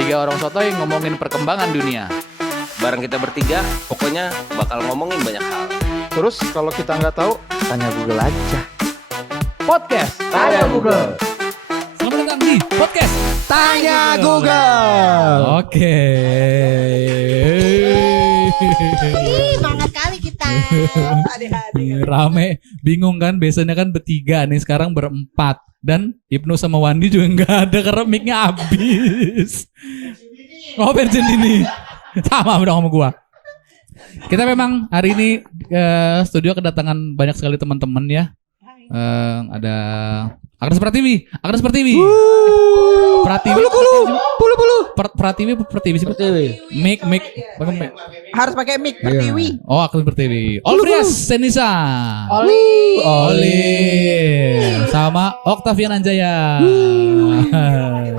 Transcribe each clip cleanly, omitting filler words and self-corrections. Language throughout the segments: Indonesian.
Tiga orang sotoy ngomongin perkembangan dunia. Bareng kita bertiga, pokoknya bakal ngomongin banyak hal. Terus kalau kita nggak tahu, tanya Google aja. Podcast Tanya Google. Selamat datang di podcast Tanya Google. Oke. Semangat kali kita. Rame, bingung kan? Biasanya kan bertiga nih, sekarang berempat. Dan Ibnu sama Wandi juga nggak ada karena mic-nya habis. Oh, bensin ini. Sama dong sama gua. Kita memang hari ini studio kedatangan banyak sekali teman-teman ya. Ada Agnes Pratiwi. Pratiwi sih. Mic. Pakai mic. Harus pakai mic Pertiwi. Oh, Agnes Pratiwi. Olvrias Senisa. Oli. Sama Octavian Anjaya.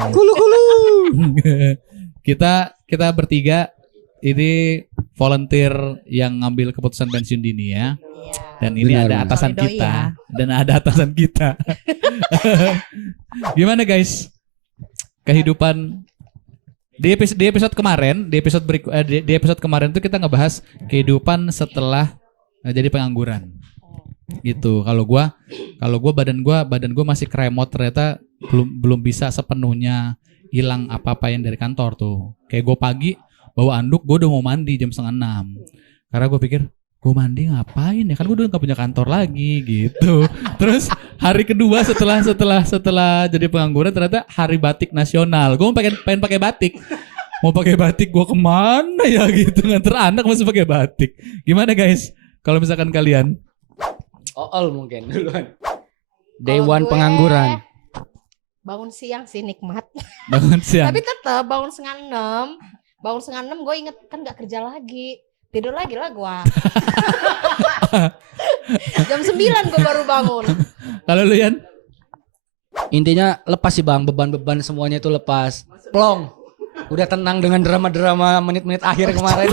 Kulu. Kita bertiga ini volunteer yang ngambil keputusan pensiun dini ya. Dan ini ada atasan Solidoi kita. ya. Dan ada atasan kita. Gimana guys? Kehidupan di episode kemarin, di episode kemarin tuh kita ngebahas kehidupan setelah jadi pengangguran. Gitu. Kalau gua badan gua masih kremot, ternyata belum bisa sepenuhnya hilang apa-apa yang dari kantor tuh. Kayak gue pagi bawa anduk, gue udah mau mandi jam 5:30. Karena gue pikir gue mandi ngapain ya, kan gue udah gak punya kantor lagi gitu. Terus hari kedua setelah jadi pengangguran, ternyata hari batik nasional. Gue pengen pakai batik. Mau pakai batik gue kemana ya gitu, nganter anak masih pakai batik. Gimana guys? Kalau misalkan kalian Ool mungkin duluan. Day Kalau one gue pengangguran. Bangun siang sih nikmat. bangun siang? Tapi tetap bangun 5:30. Bangun 5:30 gue inget kan gak kerja lagi. Tidur lagi lah gue. Jam 9 gue baru bangun. Kalau lu Yan? Intinya lepas sih bang, beban-beban semuanya itu lepas. Plong. Udah tenang dengan drama-drama menit-menit akhir kemarin.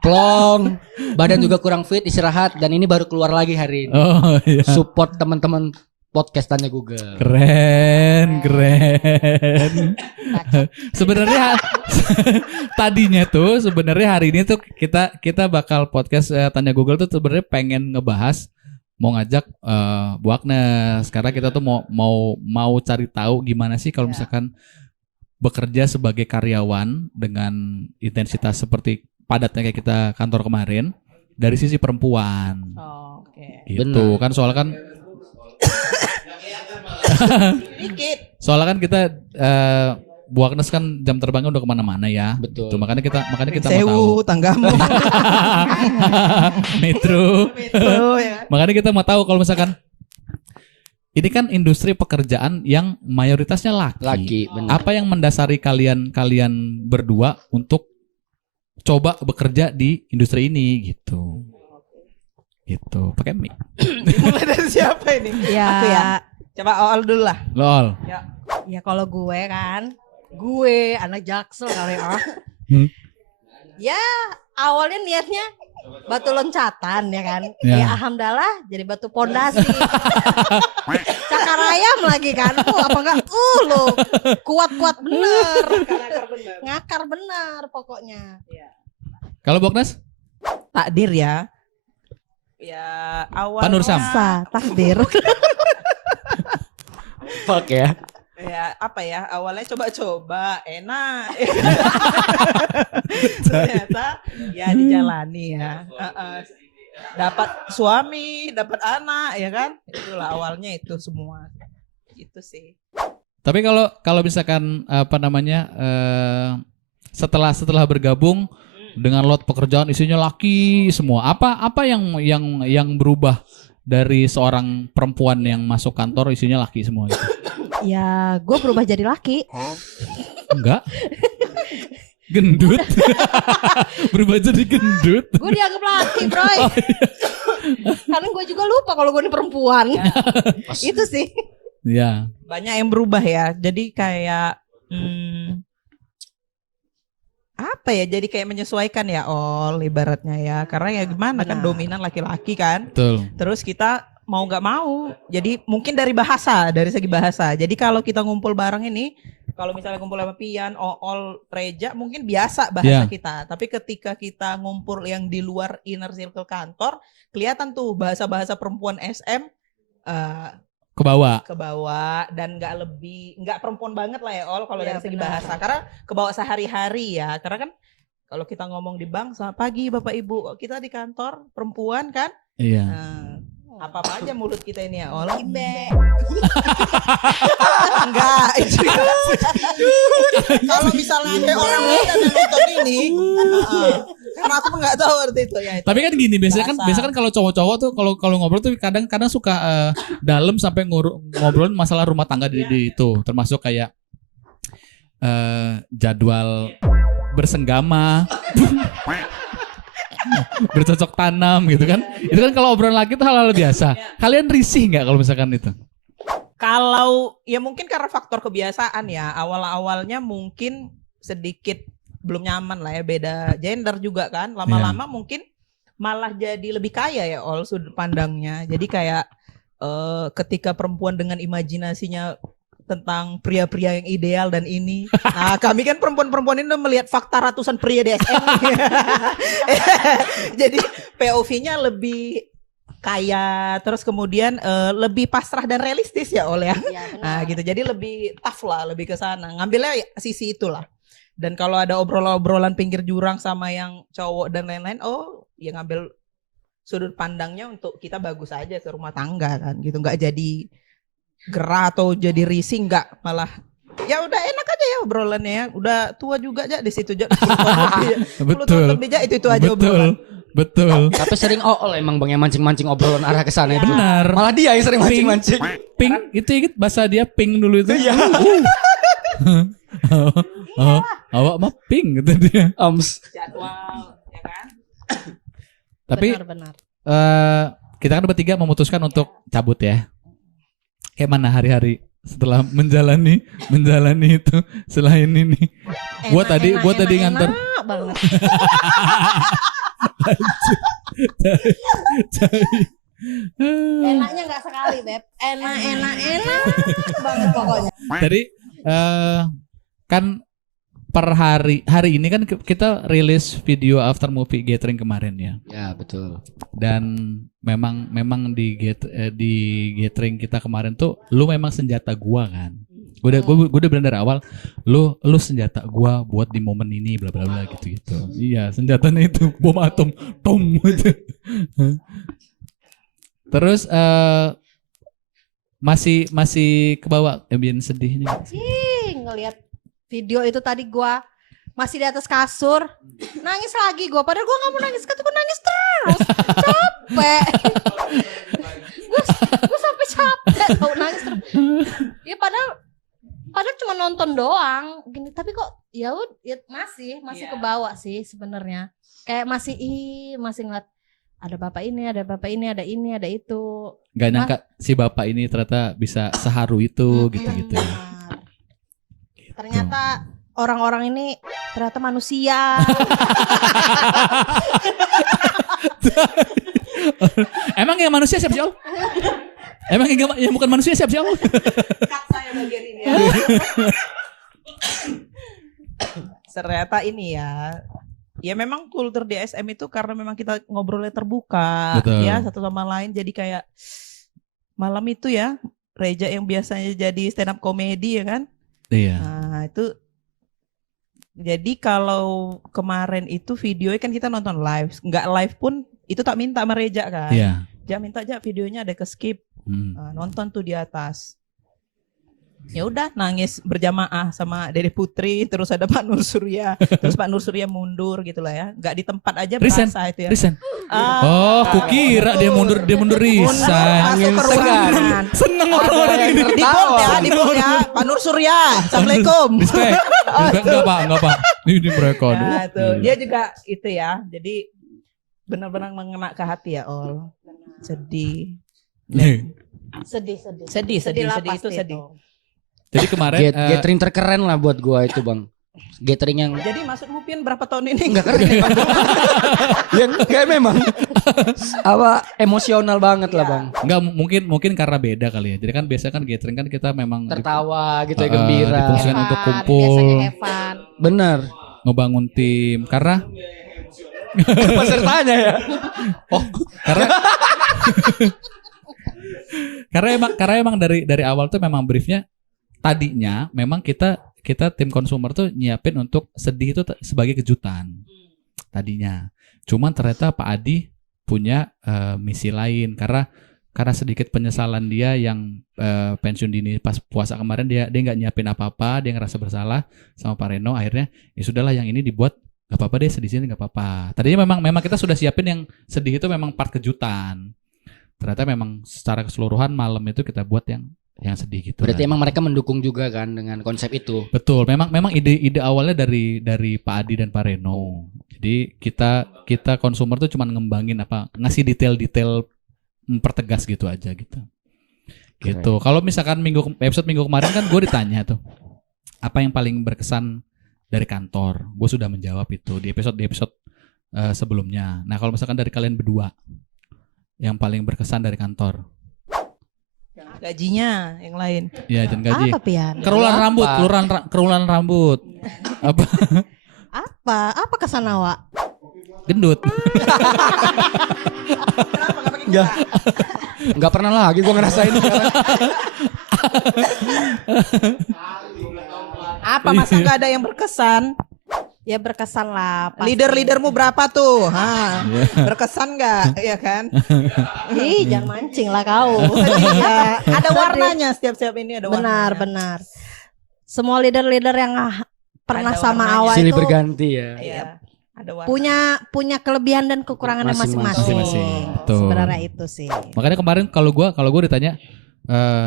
Plong. Badan juga kurang fit, istirahat. Dan ini baru keluar lagi hari ini. Oh iya. Support teman-teman podcast Tanya Google. Keren. Sebenarnya tadinya tuh hari ini tuh kita bakal podcast Tanya Google tuh sebenarnya pengen ngebahas, mau ngajak Bu Agnes, karena kita tuh mau cari tahu gimana sih kalau misalkan bekerja sebagai karyawan dengan intensitas seperti padatnya kayak kita kantor kemarin dari sisi perempuan. Oh, oke. Gitu kan, soalnya kan Dikit. soalnya kan kita Bu Agnes kan jam terbangnya udah kemana-mana ya. Betul. Tuh, makanya kita mau tahu. Sewu tanggamu. Metro. Ya. Makanya kita mau tahu kalau misalkan ini kan industri pekerjaan yang mayoritasnya laki. Laki, benar. Apa yang mendasari kalian berdua untuk coba bekerja di industri ini gitu? Gitu. Pakai mic. Mulai dari siapa ini? Ya. Aku ya. Coba awal dulu lah. Lol. Ya kalau gue kan, gue anak Jaksel kali ya. Ya awalnya niatnya batu loncatan ya kan. Ya. Ya alhamdulillah jadi batu pondasi. Cakar ayam lagi kan. Apa enggak? Lo kuat-kuat bener. Ngakar bener pokoknya. Kalau Bu Agnes? Takdir ya. Ya awal. Pak Nursam. Takdir. Fuck ya. Ya apa ya, awalnya coba-coba enak. Ternyata ya dijalani ya. Dapat suami, dapat anak ya kan. Itulah awalnya itu semua. Itu sih. Tapi kalau misalkan setelah bergabung dengan lot pekerjaan isinya laki semua, apa yang berubah dari seorang perempuan yang masuk kantor isinya laki semua gitu? Ya gue berubah jadi laki. Enggak. Gendut. Berubah jadi gendut. Gue dianggap laki bro. Karena gue juga lupa kalau gue ini perempuan. Itu sih. Ya. Banyak yang berubah ya. Jadi kayak apa ya, jadi kayak menyesuaikan ya ibaratnya ya, karena ya gimana kan dominan laki-laki kan. Betul. Terus kita mau nggak mau, jadi mungkin dari segi bahasa, jadi kalau kita ngumpul bareng ini kalau misalnya ngumpul sama Pian, Ool, Reja mungkin biasa bahasa kita. Tapi ketika kita ngumpul yang di luar inner circle kantor, kelihatan tuh bahasa-bahasa perempuan SM Ke bawah. ke bawah dan nggak perempuan banget lah ya Ol kalau Iya, dari segi benar. bahasa. Karena ke bawah sehari-hari ya. Karena kan kalau kita ngomong di bank, selamat pagi Bapak Ibu, kita di kantor perempuan kan. Iya. Apa-apa aja mulut kita ini ya Ol. Ibe. Enggak, itu kalau misalnya ada orang muda yang nonton ini, karena aku nggak tahu arti itu ya. Itu. Tapi kan gini, Bahasa. biasanya kan kalau cowok-cowok tuh kalau ngobrol tuh kadang suka dalam sampai ngobrolin masalah rumah tangga di itu, termasuk kayak jadwal bersenggama, bercocok tanam gitu kan. Itu kan kalau obrolan laki itu hal-hal biasa. Kalian risih nggak kalau misalkan itu? Kalau ya mungkin karena faktor kebiasaan ya, awal-awalnya mungkin sedikit belum nyaman lah ya, beda gender juga kan. Lama-lama mungkin malah jadi lebih kaya ya Ol sudut pandangnya. Jadi kayak ketika perempuan dengan imajinasinya tentang pria-pria yang ideal dan ini. Nah, kami kan perempuan-perempuan ini udah melihat fakta ratusan pria di SM. Jadi POV-nya lebih kaya, terus kemudian lebih pasrah dan realistis ya Ol ya. Iya, benar. Nah gitu, jadi lebih tough lah, lebih ke sana. Ngambilnya sisi itulah. Dan kalau ada obrolan-obrolan pinggir jurang sama yang cowok dan lain-lain, oh ya ngambil sudut pandangnya untuk kita bagus aja ke rumah tangga kan gitu. Nggak jadi gerah atau jadi risih, nggak, malah ya udah enak aja ya obrolannya ya. Udah tua juga aja di situ aja. 10 tahun lebih aja itu aja obrolan. Betul. Tapi sering Ool emang Bang yang mancing-mancing obrolan arah ke sana itu. Benar. Malah dia yang sering mancing-mancing. Ping itu inget bahasa dia ping dulu itu. Iya. Awak mah ping gitu dia. Jadwal ya kan. Tapi Benar. kita kan bertiga memutuskan untuk cabut ya. Kayak mana hari-hari setelah menjalani itu selain ini. Gua tadi ngantor. Enak banget. Enaknya nggak sekali, Beb. Enak banget pokoknya. Jadi kan per hari ini kan kita rilis video after movie gathering kemarin ya. Ya betul. Dan memang di gathering kita kemarin tuh lu memang senjata gua kan. Gua udah bilang dari awal lu senjata gua buat di momen ini bla bla bla gitu. Iya, senjatanya itu bom atom tom gitu. Terus masih kebawa ambien sedih nih. Ngelihat video itu tadi gua masih di atas kasur nangis lagi gua, padahal gua nggak mau nangis, kata gua nangis terus capek. gua sampai capek tau nangis terus. Ya padahal cuma nonton doang gini, tapi kok ya masih kebawa sih sebenarnya. Kayak masih ngeliat ada bapak ini, ada ini, ada itu. Gak nyangka si bapak ini ternyata bisa seharu itu gitu-gitu. Benar. Ternyata orang-orang ini ternyata manusia. Emang yang manusia siapa sih, Ol? Emang yang bukan manusia siapa sih, Ol? Cut saya bagian ini ya. Ternyata ini ya. Ya memang kultur di SM itu karena memang kita ngobrolnya terbuka. Betul. Ya satu sama lain, jadi kayak malam itu ya Reja yang biasanya jadi stand up comedy ya kan. Iya. Nah itu jadi kalau kemarin itu videonya kan kita nonton live, nggak live pun itu tak minta sama Reja kan. Iya. Ja minta aja videonya ada ke skip. Nonton tuh di atas. Ya udah nangis berjamaah sama Dede Putri, terus ada Pak Nur Surya, terus Pak Nur Surya mundur gitu lah ya, nggak di tempat aja berasa itu ya. Resign. Oh, kukira dia mundur resign. Masuk ke ruangan. Seneng orang ini. Di bold ya, Pak Nur Surya. Assalamualaikum. Respect. Enggak Pak. Ini mereka. Nah, tuh. Dia juga itu ya. Jadi benar-benar mengena ke hati ya, Ol. Sedih. Sedih Sedih lah itu pasti sedih. itu. Jadi kemarin Gathering terkeren lah buat gua itu Bang. gathering yang Jadi maksudmu Pian berapa tahun ini? enggak keren ya, Bang. Yang kayak memang apa emosional banget lah Bang. Enggak, mungkin karena beda kali ya. Jadi kan biasanya kan gathering kan kita memang Tertawa gitu ya, gembira. difungsikan untuk Evan, kumpul, biasanya Evan. Bener. ngebangun tim. Karena Pesertanya ya. karena karena emang dari awal tuh memang briefnya tadinya memang kita tim konsumer tuh nyiapin untuk sedih itu sebagai kejutan tadinya. Cuman ternyata Pak Adi punya misi lain karena sedikit penyesalan dia yang pensiun dini pas puasa kemarin, dia nggak nyiapin apa-apa, dia ngerasa bersalah sama Pak Reno. Akhirnya ya sudahlah yang ini dibuat, nggak apa-apa deh sedih sini nggak apa-apa. Tadinya memang kita sudah siapin yang sedih itu memang part kejutan. Ternyata memang secara keseluruhan malam itu kita buat yang sedih gitu. Berarti kan. emang mereka mendukung juga kan dengan konsep itu. Betul, memang ide awalnya dari Pak Adi dan Pak Reno. Jadi kita konsumer tuh cuma ngembangin ngasih detail-detail mempertegas gitu aja gitu. Gitu. Kalau misalkan episode minggu kemarin kan gue ditanya tuh apa yang paling berkesan dari kantor. Gue sudah menjawab itu di episode sebelumnya. Nah, kalau misalkan dari kalian berdua yang paling berkesan dari kantor. Gajinya yang lain. Ya, jangan gaji. Apa Pian? Kerulan rambut, kerulan rambut. Apa? Apa kesan awak? Gendut. Enggak pernah lagi gua ngerasain. Apa masa nggak ada yang berkesan? Ya berkesan lah. pasti. Leader-leadermu berapa tuh? Berkesan nggak? Iya kan? Ih, jangan mancing lah kau. Iya, ada warnanya setiap ini ada warnanya. Benar. Semua leader-leader yang pernah Ada sama warnanya. awak Silih itu berganti ya. Iya, ada warna. punya kelebihan dan kekurangannya Masing-masing. masing-masing. Betul. Sebenarnya itu sih. Makanya kemarin kalau gue ditanya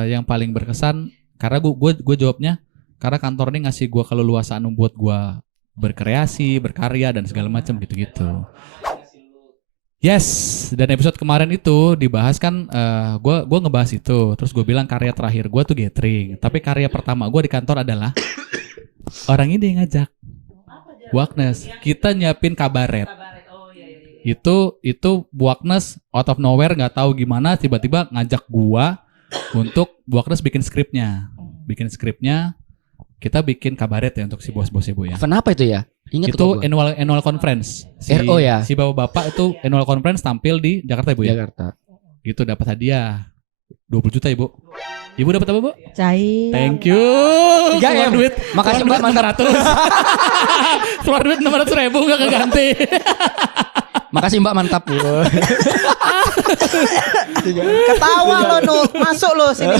yang paling berkesan, karena gue jawabnya karena kantor ini ngasih gue keleluasaan buat gue berkreasi, berkarya dan segala macam gitu-gitu. Yes, dan episode kemarin itu dibahas kan, gue ngebahas itu, terus gue bilang karya terakhir gue tuh gathering, tapi karya pertama gue di kantor adalah orang ini yang ngajak, Bu Agnes, kita nyiapin kabaret. Itu Bu Agnes out of nowhere nggak tahu gimana tiba-tiba ngajak gua untuk Bu Agnes bikin skripnya, kita bikin kabaret ya untuk si bos-bos ibu ya. Event apa itu ya? Ingat Itu tuh gua. annual conference. RO ya? Si bapak-bapak itu annual conference tampil di Jakarta ibu ya. Jakarta. Gitu dapat hadiah 20 juta ibu. Ibu dapat apa bu? Cair. Thank you. 3 Keluar M. duit. Makasih Keluar Mbak, duit 600. Keluar duit 600.000 nggak keganti. Makasih Mbak, mantap. Ketawa lo Nuk, masuk lo sini.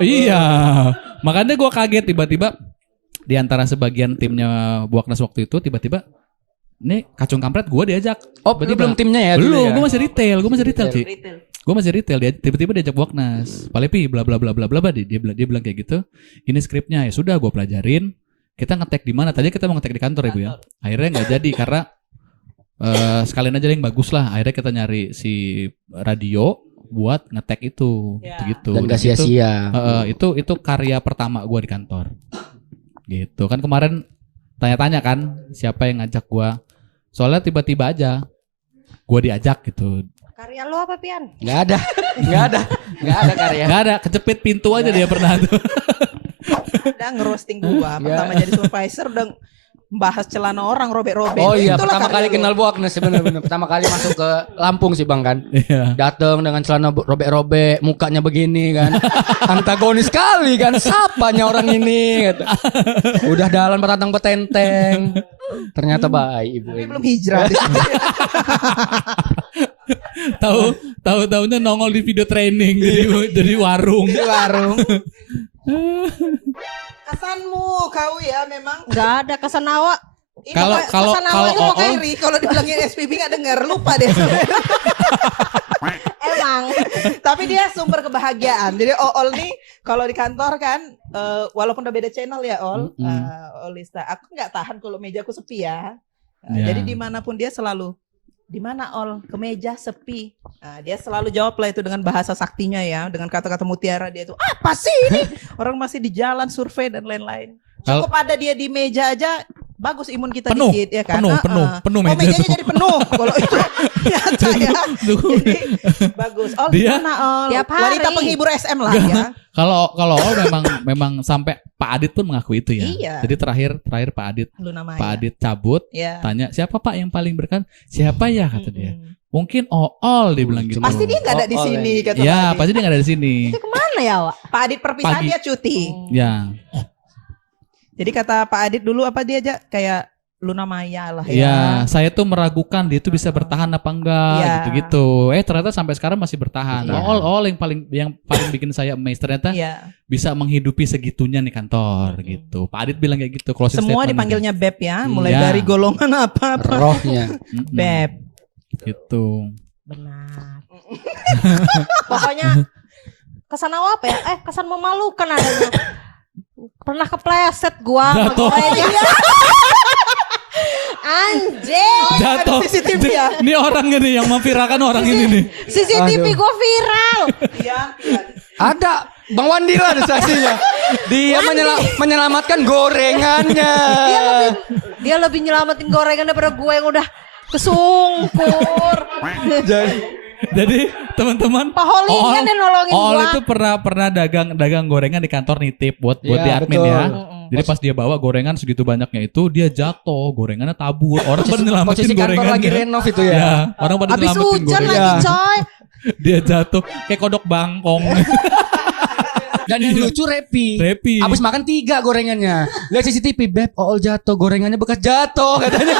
Iya. Makanya gue kaget tiba-tiba di antara sebagian timnya Bu Agnes waktu itu tiba-tiba nih kacung kampret gue diajak. Oh, belum timnya ya? Belum, dulu ya? gue masih retail, Ci. Gue masih retail, dia tiba-tiba diajak Bu Agnes. Pak Lepi bla bla bla bla bla dia bilang kayak gitu. Ini skripnya ya sudah gue pelajarin. Kita ngetek di mana? Tadi kita mau ngetek di kantor ya Bu ya. Akhirnya nggak jadi karena sekalian aja yang bagus lah. Akhirnya kita nyari si radio buat ngetek itu, gitu. Dan gak sia-sia. Itu karya pertama gue di kantor. Gitu kan kemarin tanya-tanya kan siapa yang ngajak gue. Soalnya tiba-tiba aja gue diajak gitu. Karya lu apa Pian? Nggak ada karya. Gak ada, kecepit pintu aja dia pernah tuh. Udah ngerosting gua. Pertama jadi supervisor udah bahas celana orang robek-robek. Oh iya, Itulah pertama karya kali lu. kenal Bu Agnes bener-bener. Pertama kali masuk ke Lampung sih Bang kan. Iya. Datang dengan celana robek-robek, mukanya begini kan. Antagonis sekali kan, sapanya orang ini gitu. Udah dalam petantang petenteng. Ternyata baik ibu Dia ini. belum hijrah. Tahu-tahunya nongol di video training jadi warung. Di warung. Kesanmu kau ya memang. Nggak ada kesan awak. Ini Kalau- kesan kalau awalnya mau Ool- Kairi. Kalau dibilangin SPB nggak dengar, lupa deh. Emang. Tapi dia sumber kebahagiaan. Jadi Ool nih kalau di kantor kan, walaupun udah beda channel ya Ol, Olista. Aku nggak tahan kalau mejaku sepi ya. Ya. Jadi dimanapun dia selalu di mana Ol? Ke meja sepi. Nah, dia selalu jawab lah itu dengan bahasa saktinya ya, dengan kata-kata mutiara dia itu. Apa sih ini? Orang masih di jalan survei dan lain-lain. Cukup ada dia di meja aja bagus imun kita Penuh, dikit ya kan. penuh meja mejanya tuh. jadi penuh kalau itu nyata ya. Jadi bagus. Ol Dia- gimana Ol? Tiap hari. Wanita penghibur SM lah ya. Kalau memang sampai Pak Adit pun mengaku itu ya. Iya. Jadi terakhir Pak Adit Luna Maya. Pak Adit cabut, Ya. tanya siapa Pak yang paling berkenan? Siapa ya kata dia. Mungkin Ool dia bilang gitu. Pasti dia nggak ada di Oh, sini oleh. kata Ya, Pak Adit. pasti dia nggak ada di sini. Itu kemana ya, Wak? Pak Adit perpisahan Pagi. dia cuti. Ya, Jadi kata Pak Adit dulu apa dia aja kayak Luna Maya lah ya. ya, saya tuh meragukan dia tuh bisa bertahan apa enggak Iya. gitu-gitu. Ternyata sampai sekarang masih bertahan. Iya. Ool yang paling bikin saya amazed ternyata Iya. bisa menghidupi segitunya nih kantor gitu. Pak Adit bilang kayak gitu. Closing Semua statement dipanggilnya Beb ya, mulai Iya. dari golongan apa-apa. Rohnya. dia. Mm-mm. Beb. Gitu. Benar. Pokoknya kesan apa ya? Kesan memalukan adanya. Pernah kepleset gua sama Jatuh. gorengnya. Anjing. Jatuh. Ada CCTV ya? Ini orang ini yang memviralkan orang ini nih. CCTV gua viral. Iya. Ada Bang Wandi lah ada saksinya. Dia menyelamatkan gorengannya. Dia lebih nyelamatin gorengan daripada gue yang udah kesungkur. Jadi teman-teman, Pak Holi kan dia nolongin Ool gua. itu pernah dagang gorengan di kantor nitip buat Iya, di admin betul. ya. Jadi pas dia bawa gorengan segitu banyaknya itu dia jatuh, gorengannya tabur. Orang pada nyelamatin Posisi kantor gorengannya. lagi renov itu ya. Ya, orang pada Habis nyelamatin hujan gorengan. lagi coy. Dia jatuh kayak kodok bangkong. Dan yang lucu Repi. Repi. Abis makan 3 gorengannya. Lihat CCTV, Beb, Ool jatuh, gorengannya bekas jatuh katanya.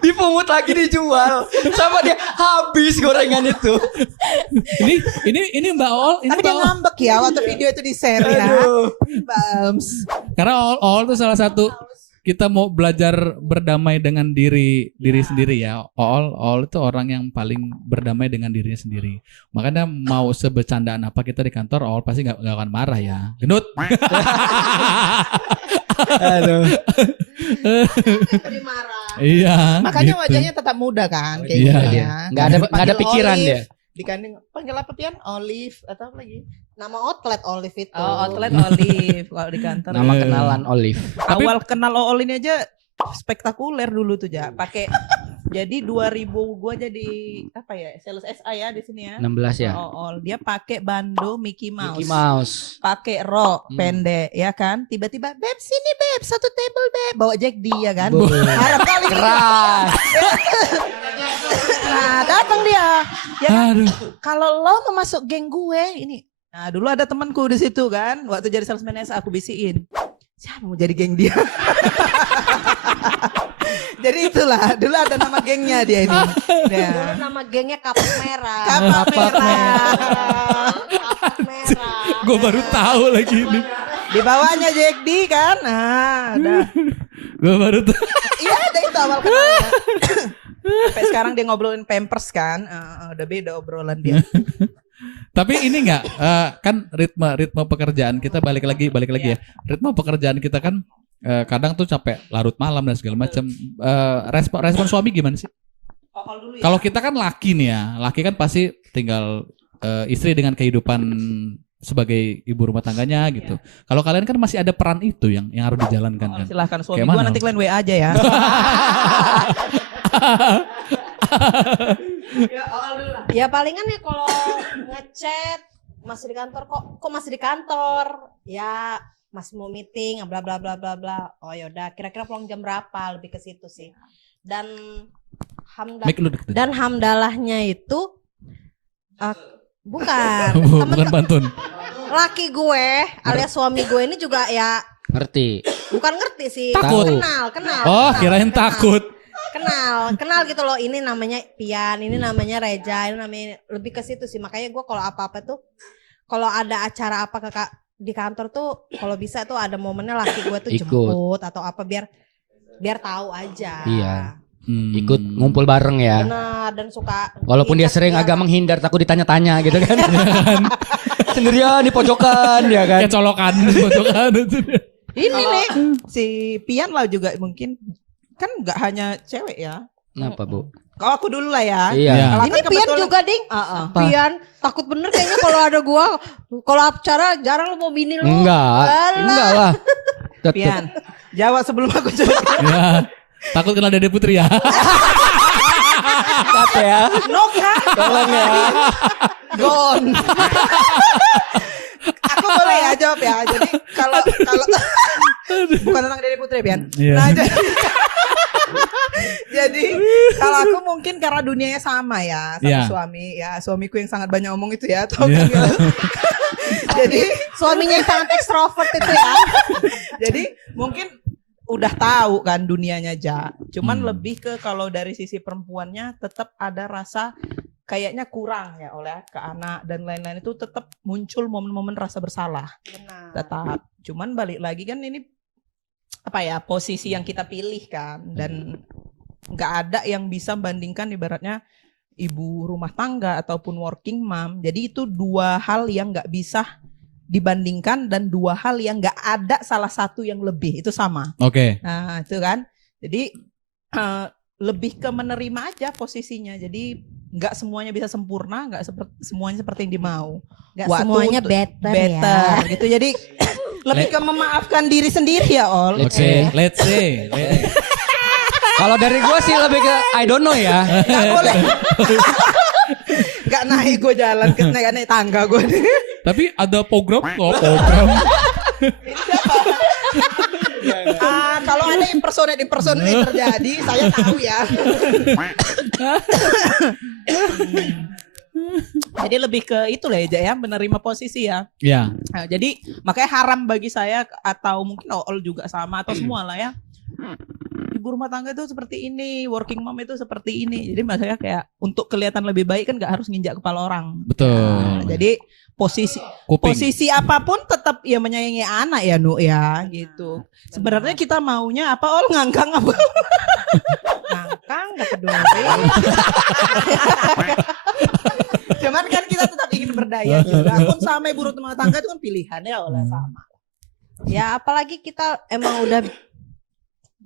Dipungut lagi dijual. Sama dia habis gorengan itu. ini Mbak Ool, ini Tapi Mbak dia Ool. ngambek ya waktu video itu di share ya. Bams. Karena Ool itu salah satu kita mau belajar berdamai dengan diri sendiri ya. Ool itu orang yang paling berdamai dengan dirinya sendiri. Makanya mau sebecandaan apa kita di kantor, Ool pasti nggak akan marah ya. Gendut. Aduh. Jadi marah. Iya. Makanya gitu. wajahnya tetap muda kan kayak Iya. gitu ya. Nggak ada Panggil pikiran Olive, dia. Dikandung panggil apa Pian? Olive atau apa lagi? Nama outlet Olive itu. Oh, outlet Olive kalau di kantor. Nama kenalan Olive. Tapi- Awal kenal Ool ini aja spektakuler dulu tuh ja. Pakai jadi 2000 gua jadi apa ya? Sales SA ya di sini ya. 16 ya. Ool dia pakai bando Mickey Mouse. Mickey Mouse. Pakai rok pendek ya kan. Tiba-tiba Beb sini Beb satu table Beb. Bawa Jack D ya kan. Boh. Harap kali Keras. Nah datang dia. Ya kan? Aduh. Kalau lo mau masuk geng gue ini. Nah dulu ada temanku di situ kan. Waktu jadi salesman SA aku bisiin. Siapa mau jadi geng dia? Jadi itulah. Dulu ada nama gengnya dia ini. Dulu Ya. nama gengnya Kapak Merah. Kapak merah. Kapak Merah. Gue baru tahu lagi ini. Di bawahnya Jack D kan. Nah udah. Gue baru tahu. Iya ada itu awal kenalnya. Sampai sekarang dia ngobrolin Pampers kan. Udah beda obrolan dia. Tapi ini enggak kan ritme pekerjaan kita balik lagi ya. Ritme pekerjaan kita kan kadang tuh capek larut malam dan segala macam. Respon suami gimana sih? Dulu ya. Kalau kita kan laki nih ya, laki kan pasti tinggal istri dengan kehidupan sebagai ibu rumah tangganya gitu. Kalau kalian kan masih ada peran itu yang harus dijalankan kan. Silahkan suami Kayak gue mana? nanti kalian WA aja ya. Ya palingan ya kalau ngechat masih di kantor kok masih di kantor ya masih mau meeting bla bla bla bla bla. Oh yaudah kira-kira pulang jam berapa, lebih ke situ sih. Dan Mik lu deket aja. hamdalahnya itu bukan Bukan pantun. laki gue alias suami gue ini juga ya Ngerti. bukan ngerti sih, Takut. kenal Oh, kirain takut. kenal gitu loh, ini namanya Pian, ini namanya Reja, ini namanya, lebih ke situ sih. Makanya gue kalau apa-apa tuh kalau ada acara apa di kantor tuh kalau bisa tuh ada momennya laki gue tuh Ikut. jemput atau apa biar tahu aja. Iya. Ikut ngumpul bareng ya. Benar, dan suka Walaupun dia sering agak menghindar takut ditanya-tanya gitu kan. Sendirian di pojokan ya kan. Kayak colokan. Ini nih si Pian lah juga mungkin kan nggak hanya cewek ya. Kenapa Bu? Kalau aku dulu lah ya. Iya. Iya. Kalau Ini kan Pian kebetulan- juga ding. Heeh. Pian takut bener kayaknya kalau ada gua. Kalau acara jarang lu mau bini lu. Enggak. Alah. Enggak lah. Tetep. Pian, jawab sebelum aku jawab. Ya. Takut kenal Dede Putri ya. Kata ya. Noka. Tolong ya. Gon. Aku boleh ya jawab ya. Jadi kalau bukan tentang Dede Putri, Pian. Iya. Nah, jadi kalau aku mungkin karena dunianya sama ya sama Iya. suami. Ya, suamiku yang sangat banyak omong itu ya, tahu Iya. kan gitu. Jadi Suaminya yang sangat ekstrovert itu ya. jadi mungkin udah tahu kan dunianya Ja. Cuman Hmm. lebih ke kalau dari sisi perempuannya tetap ada rasa kayaknya kurang ya oleh ke anak dan lain-lain, itu tetap muncul momen-momen rasa bersalah. Benar. Tetap. Cuman balik lagi kan ini apa ya, posisi yang kita pilih kan, dan nggak ada yang bisa bandingkan ibaratnya ibu rumah tangga ataupun working mom. Jadi itu dua hal yang nggak bisa dibandingkan dan dua hal yang nggak ada salah satu yang lebih, itu sama. Oke. Nah itu kan, jadi lebih ke menerima aja posisinya. Jadi nggak semuanya bisa sempurna, nggak semuanya seperti yang dimau. Gak Waktu semuanya untuk- better Better ya. gitu. Jadi lebih ke memaafkan diri sendiri ya Ol. Oke. Let's say. Kalau dari gue sih lebih ke I don't know ya. Nggak boleh. Nggak naik gue jalan, naik tangga gue. Tapi ada program. Oh, program. Kalau ada impersonate yang terjadi, saya tahu ya. Jadi lebih ke itu lah ya, menerima posisi ya. Ya. Nah, jadi makanya haram bagi saya, atau mungkin Ol juga sama atau semua lah ya. Ibu rumah tangga itu seperti ini, working mom itu seperti ini. Jadi maksudnya kayak untuk kelihatan lebih baik kan nggak harus nginjak kepala orang. Betul. Nah, jadi Kuping. posisi apapun tetap ya menyayangi anak ya Nu ya gitu. Sebenarnya kita maunya apa Ol, ngangkang apa? Ngangkang gak peduli. Cuman kan kita tetap ingin berdaya juga. Pun sama ibu rumah tangga itu kan pilihannya oleh sama. Ya apalagi kita emang udah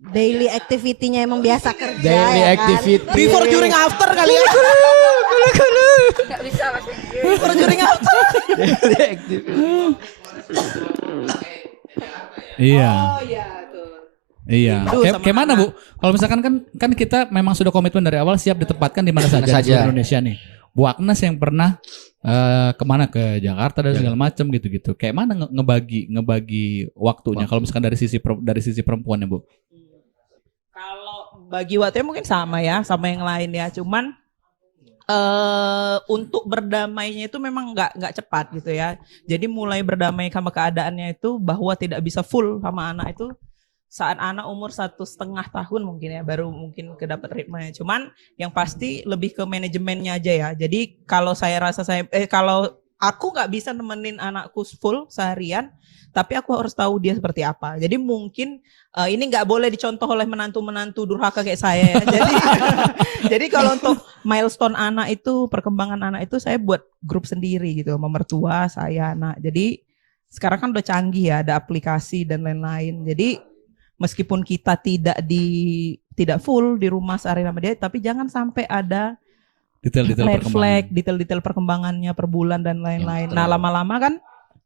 daily activity-nya emang biasa kerja Daily ya kan. activity. Before, during, after kali ya. Gak bisa Mas. Before, during, after. Iya. Oh iya tuh. Iya. Rindu Kayak sama kayak mana anak. Bu? Kalau misalkan kan kita memang sudah komitmen dari awal siap ditempatkan di mana saja di saja. seluruh Indonesia nih. Bu Agnes yang pernah kemana, ke Jakarta dan segala macam gitu-gitu. Kayak mana ngebagi waktunya kalau misalkan dari sisi perempuannya Bu? Kalau bagi waktunya mungkin sama ya, sama yang lain ya. Cuman untuk berdamainya itu memang nggak cepat gitu ya. Jadi mulai berdamai sama keadaannya itu bahwa tidak bisa full sama anak itu saat anak umur 1,5 tahun mungkin ya, baru mungkin kedapat ritmenya. Cuman yang pasti lebih ke manajemennya aja ya. Jadi kalau kalau aku nggak bisa nemenin anakku full seharian, tapi aku harus tahu dia seperti apa. Jadi mungkin ini nggak boleh dicontoh oleh menantu-menantu durhaka kayak saya ya. Jadi kalau untuk milestone anak itu, perkembangan anak itu saya buat grup sendiri gitu, sama mertua saya, anak. Jadi sekarang kan udah canggih ya, ada aplikasi dan lain-lain. Jadi meskipun kita tidak full di rumah sehari sama dia, tapi jangan sampai ada Detail-detail red perkembangan. flag, detail-detail perkembangannya per bulan dan lain-lain. Nah lama-llama kan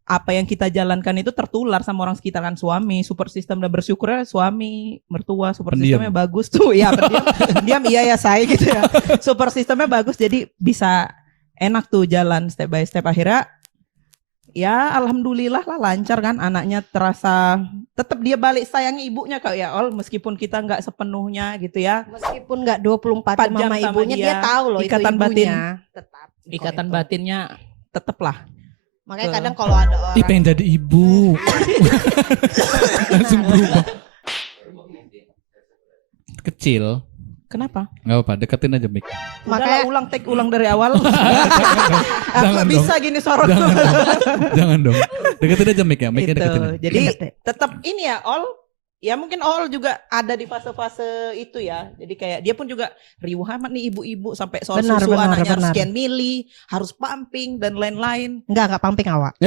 apa yang kita jalankan itu tertular sama orang sekitar kan, suami, support system, dan bersyukurnya suami, mertua, support Pendiam. systemnya bagus tuh. Ya pendiam iya ya saya gitu ya. Support systemnya bagus, jadi bisa enak tuh jalan step by step. Akhirnya ya alhamdulillah lah lancar kan, anaknya terasa tetap dia balik sayangi ibunya kak ya Ol, meskipun kita nggak sepenuhnya gitu ya. Meskipun nggak 24 jam jam sama sama ibunya, dia dia, tahu loh ikatan itu batin. ibunya. Tetap. Ikatan Itu. batinnya tetep lah. Makanya kadang kalau ada Ih, orang pengen jadi ibu. Langsung berubah. Kecil. Kenapa? Nggak apa-apa, deketin aja mic. Makanya ulang dari awal. Aku Jangan nggak dong. bisa gini sorot. Jangan dong. Deketin aja mic ya, mic-nya Gitu. deketin aja. Jadi tetap ini ya Ol, ya mungkin all juga ada di fase-fase itu ya. Jadi kayak dia pun juga riuh amat nih ibu-ibu sampai soal Benar, susu benar, anaknya harus benar. sekian mili, harus pumping dan lain-lain. Enggak pumping awak.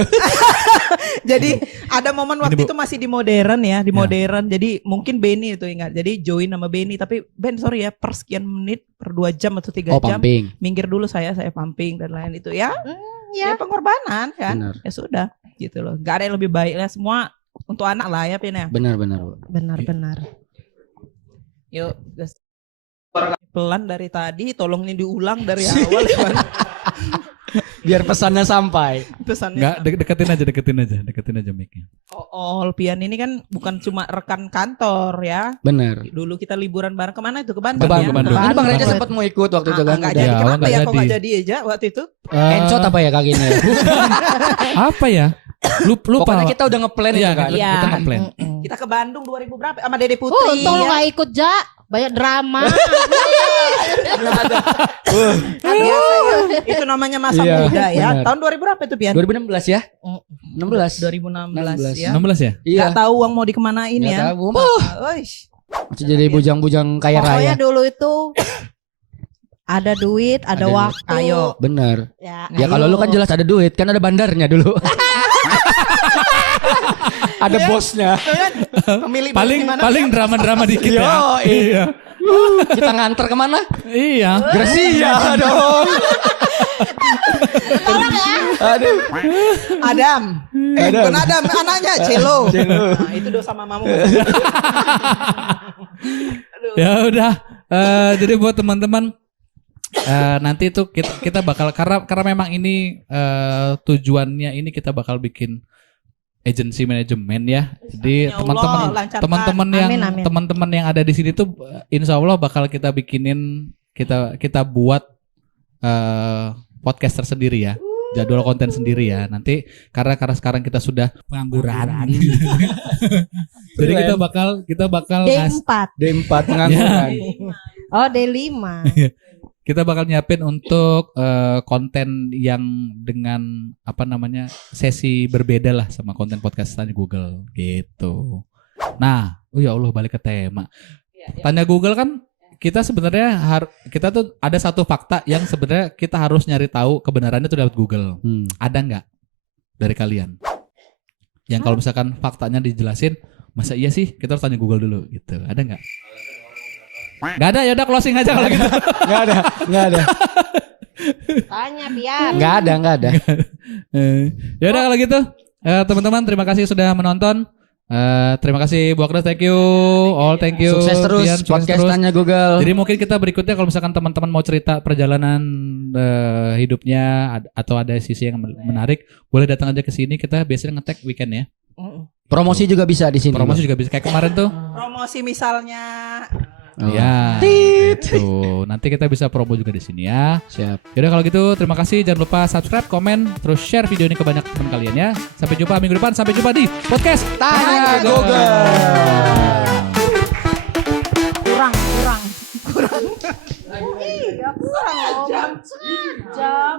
Jadi ada momen waktu Bu. itu masih di modern ya, di modern. Jadi mungkin Benny itu ingat. Jadi join sama Benny, tapi Ben sorry ya, per sekian menit, per 2 jam atau 3 Oh, jam, pumping. minggir dulu saya pumping dan lain itu ya. Ya. Ya pengorbanan kan. Benar. Ya sudah gitu loh. Gak ada yang lebih baik lah, semua untuk anak lah ya Pin ya. Benar. Bu. Benar. Yuk, guys. Pelan dari tadi, tolong ini diulang dari awal ya. Biar pesannya sampai. Pesannya. Enggak, deketin aja mic-nya. Oh, Pian ini kan bukan cuma rekan kantor ya. Benar. Dulu kita liburan bareng kemana itu? Ke Ke Bandung Bandung, ya? ke Bandung. Ini Bang Reja Bandung. sempat mau ikut waktu itu kan. Enggak Udah. jadi. Ya, Kenapa nggak ya kok jadi. enggak jadi aja waktu itu? Encot apa ya kakinya? Apa ya? Lupa. Pokoknya kita udah ngeplan Iya, itu kan. Iya. kita ngeplan. Kita ke Bandung 2000 berapa? Sama Dede Putri. Untung lu ya. gak ikut Ja. Banyak drama. Biasa ya. Itu namanya masa Iya, muda ya. benar. Tahun 2000 berapa itu Pian? 2016 ya? 16. 2016 ya. 16 ya? Iya. Gak tahu uang mau dikemanain Nggak ya. tahu. Oish. Masih jadi bujang-bujang kaya Pokoknya raya. dulu itu ada duit, ada Ada waktu. Ayo. Bener. Ya, Ya kalau lu kan jelas ada duit, kan ada bandarnya dulu. Ada bosnya. Pemilih Paling drama-drama dikit ya. Yo, Iya. Kita nganter kemana? Iya. Gracia dong. Aduh. Adam. Adam. Bukan Adam, anaknya Celo. Nah, itu dosa mamamu. Ya udah. Jadi buat teman-teman nanti itu kita bakal karena memang ini tujuannya ini kita bakal bikin agency manajemen ya. Jadi Ya Allah, lancarkan. teman-teman yang ada di sini tuh insya Allah bakal kita bikinin kita buat podcast tersendiri ya. Jadwal konten sendiri ya. Nanti karena sekarang kita sudah pengangguran. Jadi kita bakal D4. D4 pengangguran. Oh, D5. kita bakal nyiapin untuk konten yang dengan apa namanya sesi berbeda lah sama konten podcast Tanya Google gitu. Nah, oh ya Allah balik ke tema. Tanya Google kan kita sebenarnya kita tuh ada satu fakta yang sebenarnya kita harus nyari tahu kebenarannya tuh lewat Google. Ada nggak dari kalian? Yang kalau misalkan faktanya dijelasin, masa iya sih kita harus tanya Google dulu gitu. Ada nggak? Nggak ada, ya udah closing aja kalau gitu. Nggak ada. Tanya Pian. Nggak ada. Ya udah kalau gitu, teman-teman terima kasih sudah menonton. Terima kasih Bu Agnes, thank you. All thank you. Sukses terus Dian, sukses podcast terus. Tanya Google. Jadi mungkin kita berikutnya kalau misalkan teman-teman mau cerita perjalanan hidupnya atau ada sisi yang menarik, boleh datang aja ke sini. Kita biasanya nge-tag weekend ya. Promosi juga bisa di sini. Promosi juga bisa kayak kemarin tuh. Promosi misalnya. Ya. Gitu. Nanti kita bisa promo juga di sini ya. Siap. Yaudah kalau gitu terima kasih, jangan lupa subscribe, komen, terus share video ini ke banyak teman kalian ya. Sampai jumpa minggu depan, sampai jumpa di podcast Tanya Google. Kurang. Iya, kurang. Jam.